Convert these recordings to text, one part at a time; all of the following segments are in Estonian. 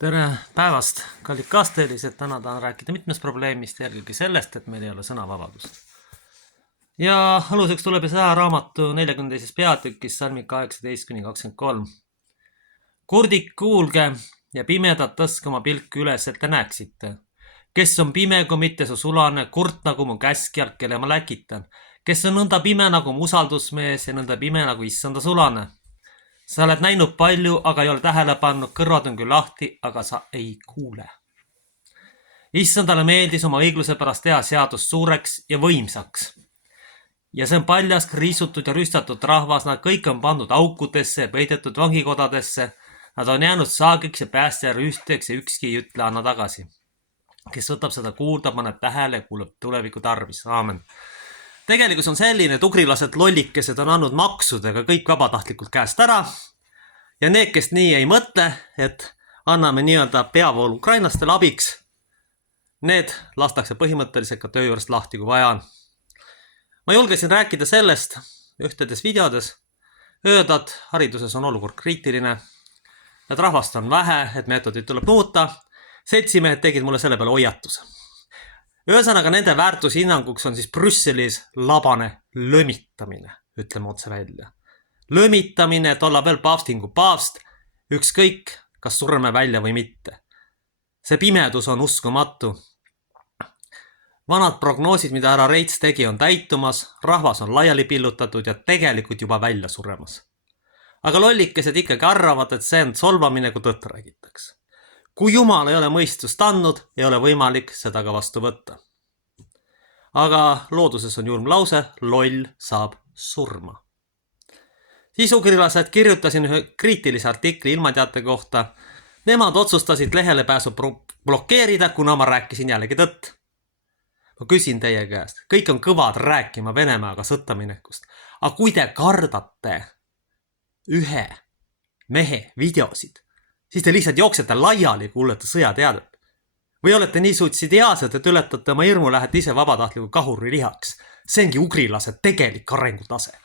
Tere päevast, kallid kastelised, täna tahan rääkida mitmest probleemist, eelkõige sellest, et meil ei ole sõnavabadust. Ja aluseks tuleb see raamatu 42. peatükis salmid 18-23. Kurdik, kuulge ja pimedad tõske oma pilku üles, et te näeksite. Kes on pime, kui mitte su sulane, kurt nagu mu käskjalt, kelle ma läkitan. Kes on nõnda pime nagu mu usaldusmees ja nõnda pime nagu issanda sulane. Sa oled näinud palju, aga ei ole tähele pannud, kõrvad on küll lahti, aga sa ei kuule. Issandale meeldis oma õigluse pärast teha seadust suureks ja võimsaks. Ja see on paljas, kriisutud ja rüstatud rahvas, nad kõik on pandud aukudesse ja peidetud vangikodadesse. Nad on jäänud saagiks ja päästja rüüsteks ja ükski ei ütle anna tagasi. Kes võtab seda kuulda, paneb tähele ja kuulab tuleviku tarvis. Aamen. Tegelikult on selline, et ugrilased lollikesed on andnud maksudega kõik vabatahtlikult käest ära ja need, kes nii ei mõtle, et anname nii-öelda peavool ukrainlastele abiks, need lastakse põhimõtteliselt ka töö juurest lahti, kui vaja on. Ma julgesin rääkida sellest ühtedes videodes, öelda, et hariduses on olukord kriitiline, et rahvast on vähe, et meetodid tuleb muuta. Seltsimehed tegid mulle selle peale hoiatuse. Ühesõnaga nende väärtushinnanguks on siis Brüsselis labane lömitamine, ütleme otse välja. Lömitamine, et olla veel paavstingu paavst, ükskõik, kas surme välja või mitte. See pimedus on uskumatu. Vanad prognoosid, mida härra Reits tegi, on täitumas, rahvas on laiali pillutatud ja tegelikult juba välja suremas. Aga lollikesed ikkagi arvavad, et see on solvamine, kui tõtt räägitakse. Kui Jumal ei ole mõistust andnud, ei ole võimalik seda ka vastu võtta. Aga looduses on julm lause, loll saab surma. Siis ugrilased kirjutasin ühe kriitilise artikli ilmateate kohta. Nemad otsustasid lehele pääsu blokeerida, kuna ma rääkisin jällegi tõtt. Ma küsin teie käest, kõik on kõvad rääkima Venemaaga sõtta minekust. Aga kui te kardate ühe mehe videosid, siis te lihtsalt jooksete laiali, kui kuulete sõjateadet. Või olete nii suitsidiaalsed, et ületate oma hirmu, lähete ise vabatahtliku kahuri lihaks. See ongi ugrilase tegelik arengutase.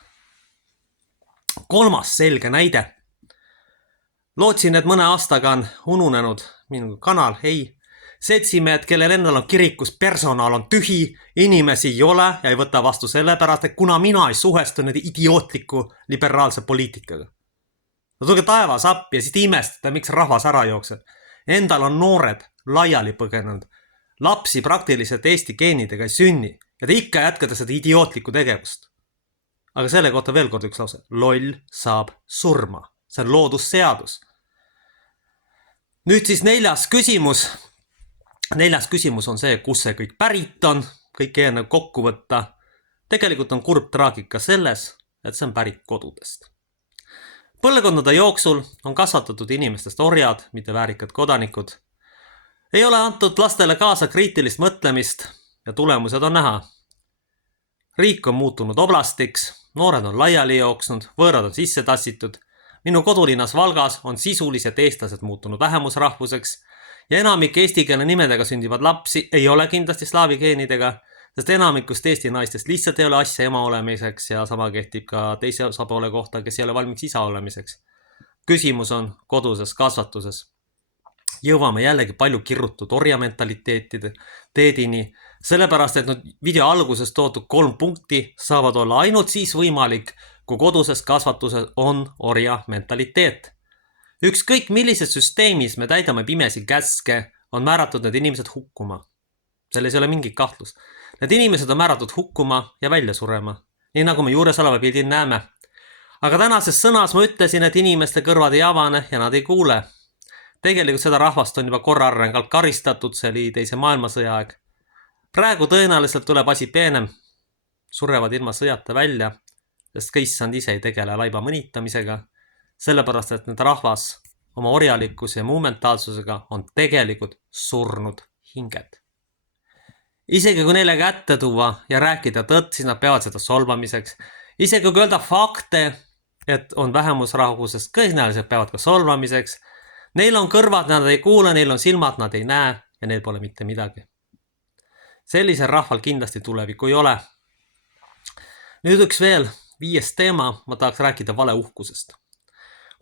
Kolmas selge näide. Lootsin, et mõne aastaga on ununenud minu kanal. Ei, seltsimehed, kellel endal on kirikus personal on tühi, inimesi ei ole ja ei võta vastu sellepärast, et kuna mina ei suhestu nende idiootliku liberaalse poliitikaga. No tulge taevas appi ja siis imestada, miks rahvas ära jookseb. Endal on noored laiali põgenud. Lapsi praktiliselt Eesti geenidega ei sünni ja te ikka jätkate seda idiootlikku tegevust. Aga selle kohta veel kord üks lause. Loll saab surma. See on loodusseadus. Nüüd siis neljas küsimus. Neljas küsimus on see, kus see kõik pärit on. Kõik eelnev kokku võtta. Tegelikult on kurb traagika selles, et see on pärit kodudest. Põlvkondade jooksul on kasvatatud inimestest orjad, mitte väärikad kodanikud. Ei ole antud lastele kaasa kriitilist mõtlemist ja tulemused on näha. Riik on muutunud oblastiks, noored on laiali jooksnud, võõrad on sisse tassitud. Minu kodulinnas Valgas on sisuliselt eestlased muutunud vähemusrahvuseks ja enamik eestikeelne nimedega sündivad lapsi ei ole kindlasti slaavi geenidega, sest enamikust Eesti naistest lihtsalt ei ole asja ema olemiseks ja sama kehtib ka teise osapoole kohta, kes ei ole valmiks isa olemiseks. Küsimus on koduses kasvatuses. Jõuame jällegi palju kirrutud orjamentaliteetide teedini, sellepärast, et video alguses toodud 3 punkti saavad olla ainult siis võimalik, kui koduses kasvatuses on orja mentaliteet. Ükskõik millises süsteemis me täidame pimesi käske, on määratud need inimesed hukkuma. Selles ei ole mingit kahtlust. Need inimesed on määratud hukkuma ja välja surema, nii nagu me juures oleva pildil näeme. Aga tänases sõnas ma ütlesin, et inimeste kõrvad ei avane ja nad ei kuule. Tegelikult seda rahvast on juba korra arengalt karistatud, see oli teise maailmasõja aeg. Praegu tõenäoliselt tuleb asi peenem. Surevad ilma sõjata välja, sest kõissand ise ei tegele laiba mõnitamisega, sellepärast, et need rahvas oma orjalikkuse ja muu mentaalsusega on tegelikult surnud hinged. Isegi kui neile kätte tuua ja rääkida tõtt, siis nad peavad seda solvamiseks. Isegi kui öelda fakte, et on vähemusrahvusest, kõisnäoliselt peavad ka solvamiseks. Neil on kõrvad, nad ei kuule, neil on silmad, nad ei näe ja neil pole mitte midagi. Sellisel rahval kindlasti tulevikku ei ole. Nüüd üks veel 5. teema, ma tahaks rääkida valeuhkusest.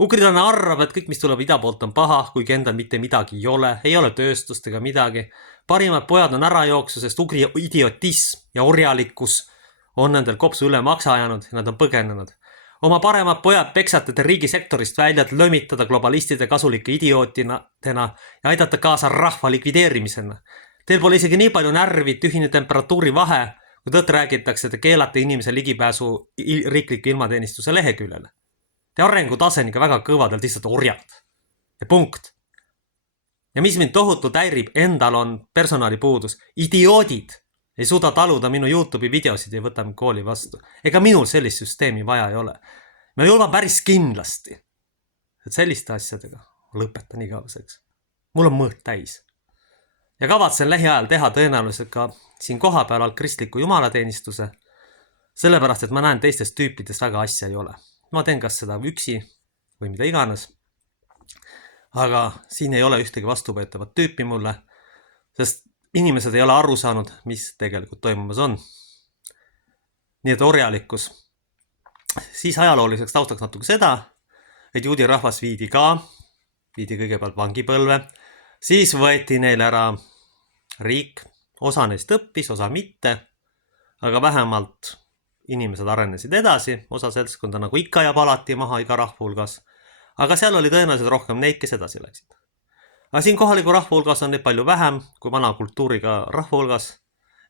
Ugrilane arvab, et kõik, mis tuleb ida poolt, on paha, kuigi endal mitte midagi ei ole tööstust ega midagi. Parimad pojad on ära jooksu, sest ugri idiotism ja orjalikkus on nendel kopsu üle maksa jäänud ja nad on põgenenud. Oma paremad pojad peksate te riigisektorist välja, et lömitada globalistide kasulike idiootidena ja aidata kaasa rahva likvideerimisena. Teil pole isegi nii palju närvi, tühine temperatuuri vahe, kui tõtt räägitakse, te keelate inimese ligipääsu riikliku ilmateenistuse leheküljele. Te arengutaseniga väga kõvadelt lihtsalt orjad. Ja punkt. Ja mis mind tohutult häirib, endal on personalipuudus. Idioodid ei suuda taluda minu YouTube'i videosid ja võta mind kooli vastu. Ega minul sellist süsteemi vaja ei ole. Ma julban päris kindlasti, et selliste asjadega lõpetan igaveseks. Mul on mõõt täis. Ja kavatsen lähiajal teha tõenäoliselt ka siin koha peal kristliku jumalateenistuse, sellepärast, et ma näen teistest tüüpidest väga asja ei ole. Ma teen kas seda üksi või mida iganes. Aga siin ei ole ühtegi vastuvõetavat tüüpi mulle, sest inimesed ei ole aru saanud, mis tegelikult toimumas on. Nii et orjalikkus. Siis ajalooliseks taustaks natuke seda, et juudi rahvas viidi kõigepealt vangipõlve, siis võeti neil ära riik, osa neist õppis, osa mitte, aga vähemalt inimesed arenesid edasi, osa seltskonda nagu ikka jääb alati maha iga rahva hulgas, aga seal oli tõenäoliselt rohkem neid, kes edasi läksid. Aga siin kohaliku rahva hulgas on neid palju vähem kui vana kultuuriga rahva hulgas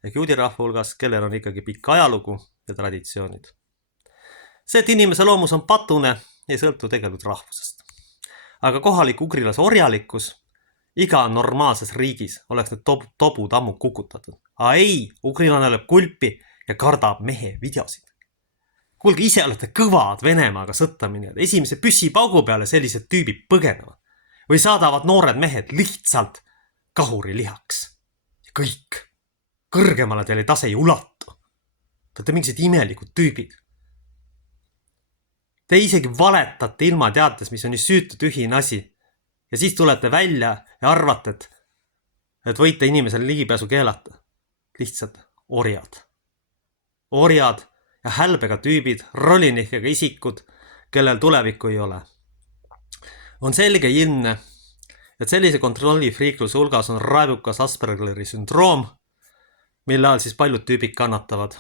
ehk juudi rahva hulgas, kellel on ikkagi pikk ajalugu ja traditsioonid. See, et inimese loomus on patune, ei sõltu tegelikult rahvusest. Aga kohalik ugrilase orjalikkus iga normaalses riigis oleks need tobud ammu kukutatud. Aga ei, ugrilane lööb kulpi ja kardab mehe videosid. Kuulge, ise olete kõvad Venemaaga sõtta minejad. Esimese püssipaugu peale sellised tüübid põgenevad. Või saadavad noored mehed lihtsalt kahuri lihaks. Ja kõik. Kõrgemale teile tase ei ulatu. Te olete mingised imelikud tüübid. Te isegi valetate ilma teates, mis on nii süütu tühine asi. Ja siis tulete välja ja arvate, et võite inimesele ligipääsu keelata. Lihtsalt orjad. Orjad ja hälbega tüübid, rollinihkega isikud, kellel tulevikku ei ole. On selge ilmne, et sellise kontrollifriikluse hulgas on raevukas Aspergeri sündroom, mille all siis paljud tüübid kannatavad.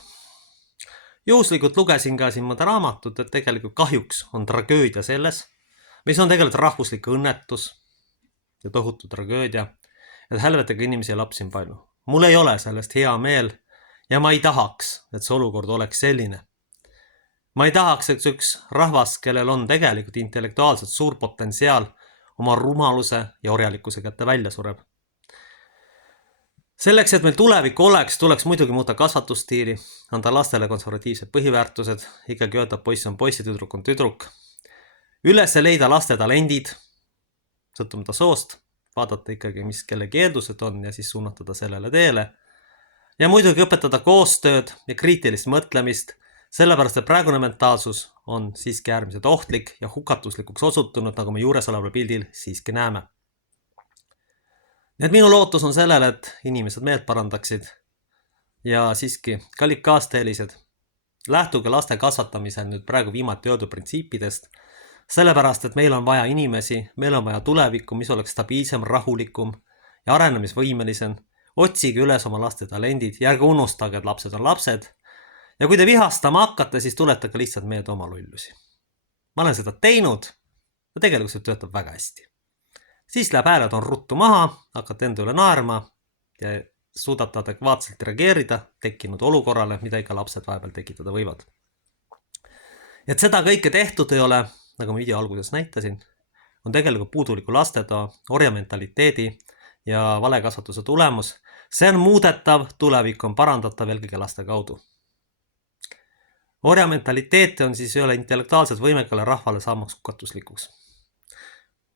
Juhuslikult lugesin ka siin mõnda raamatut, et tegelikult kahjuks on tragöödia selles, mis on tegelikult rahvuslik õnnetus ja tohutu tragöödia, et hälvetega inimesi ja lapsi on palju. Mul ei ole sellest hea meel ja ma ei tahaks, et see olukord oleks selline. Ma ei tahaks, et üks rahvas, kellel on tegelikult intellektuaalselt suur potentsiaal, oma rumaluse ja orjalikkuse kätte välja sureb. Selleks, et meil tulevik oleks, tuleks muidugi muuta kasvatustiili, anda lastele konservatiivsed põhiväärtused, ikkagi öelda, poiss on poiss ja tüdruk on tüdruk. Üles leida laste talendid, sõltumata soost, vaadata ikkagi, mis kellegi eeldused on ja siis suunatada sellele teele. Ja muidugi õpetada koostööd ja kriitilist mõtlemist, sellepärast, et praegune mentaalsus on siiski äärmiselt ohtlik ja hukatuslikuks osutunud, nagu me juures oleval pildil siiski näeme. Nii et minu lootus on sellele, et inimesed meelt parandaksid ja siiski kallid kaasteelised, lähtuge laste kasvatamisel nüüd praegu viimati öeldud printsiipidest, sellepärast, et meil on vaja inimesi, meil on vaja tulevikku, mis oleks stabiilsem, rahulikum ja arenemisvõimelisem. Otsige üles oma laste talendid ja ärge unustage, et lapsed on lapsed. Ja kui te vihastama hakkate, siis tuletage lihtsalt meelde oma lullusi. Ma olen seda teinud ja tegelikult see töötab väga hästi. Siis läheb hääled on ruttu maha, hakkate enda üle naerma ja suudate adekvaatselt reageerida tekkinud olukorrale, mida ikka lapsed vahepeal tekitada võivad. Et seda kõike tehtud ei ole, nagu ma video alguses näitasin, on tegelikult puuduliku lastetoa, orjamentaliteedi ja valekasvatuse tulemus. See on muudetav, tulevik on parandatav eelkõige laste kaudu. Orjamentaliteet on siis ei ole intellektuaalselt võimekale rahvale saamaks hukatuslikuks.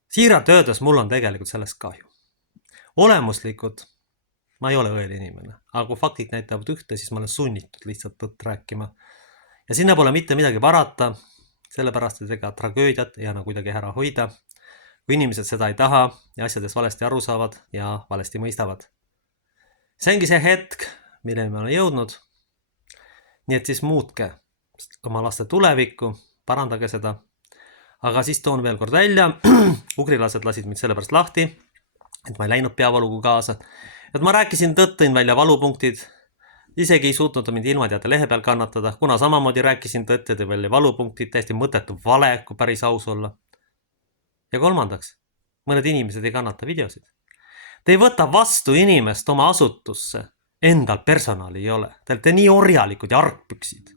Siiralt öeldes mul on tegelikult sellest kahju. Olemuslikud, ma ei ole õel inimene, aga kui faktid näitavad ühte, siis ma olen sunnitud lihtsalt tõtt rääkima. Ja sinna pole mitte midagi parata, sellepärast, et ega tragöödiat ei anna kuidagi ära hoida, kui inimesed seda ei taha ja asjadest valesti aru saavad ja valesti mõistavad. See ongi see hetk, milleni me olen jõudnud. Nii et siis muutke oma laste tulevikku, parandage seda. Aga siis toon veel kord välja, ugrilased lasid mind sellepärast lahti, et ma ei läinud peavaluga kaasa. Et ma rääkisin tõtt, tõin välja valupunktid, isegi ei suutnud mind ilmateate lehe peal kannatada, kuna samamoodi rääkisin tõtt ja tõin välja valupunktid, täiesti mõttetu vale, kui päris aus olla. Ja kolmandaks, mõned inimesed ei kannata videosid. Te ei võta vastu inimest oma asutusse, endal personali ei ole. Te olete nii orjalikud ja argpüksid.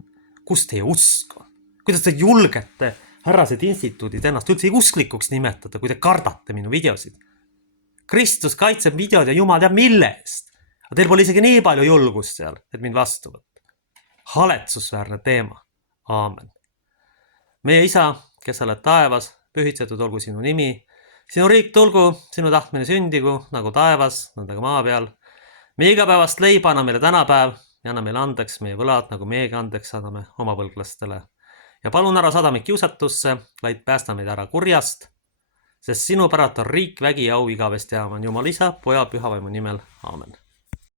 Kus teie usk on? Kuidas te julgete härrased instituudid ennast üldse usklikuks nimetada, kui te kardate minu videosid? Kristus kaitseb videod ja Jumal teab mille eest. Aga teil pole isegi nii palju julgust seal, et mind vastu võtta. Haletsusväärne teema. Aamen. Meie isa, kes sa oled taevas, pühitsetud olgu sinu nimi. Sinu riik tulgu, sinu tahtmine sündigu, nagu taevas, nõnda ka maa peal. Meie igapäevast leiba anna meile tänapäev ja anna meile andeks meie võlad, nagu meiegi andeks anname oma võlglastele. Ja palun ära sada meid kiusatusse, vaid päästa meid ära kurjast, sest sinu päralt on riik, vägi ja au igavesti jääma. Jumal isa, poja, pühavaimu nimel. Aamen.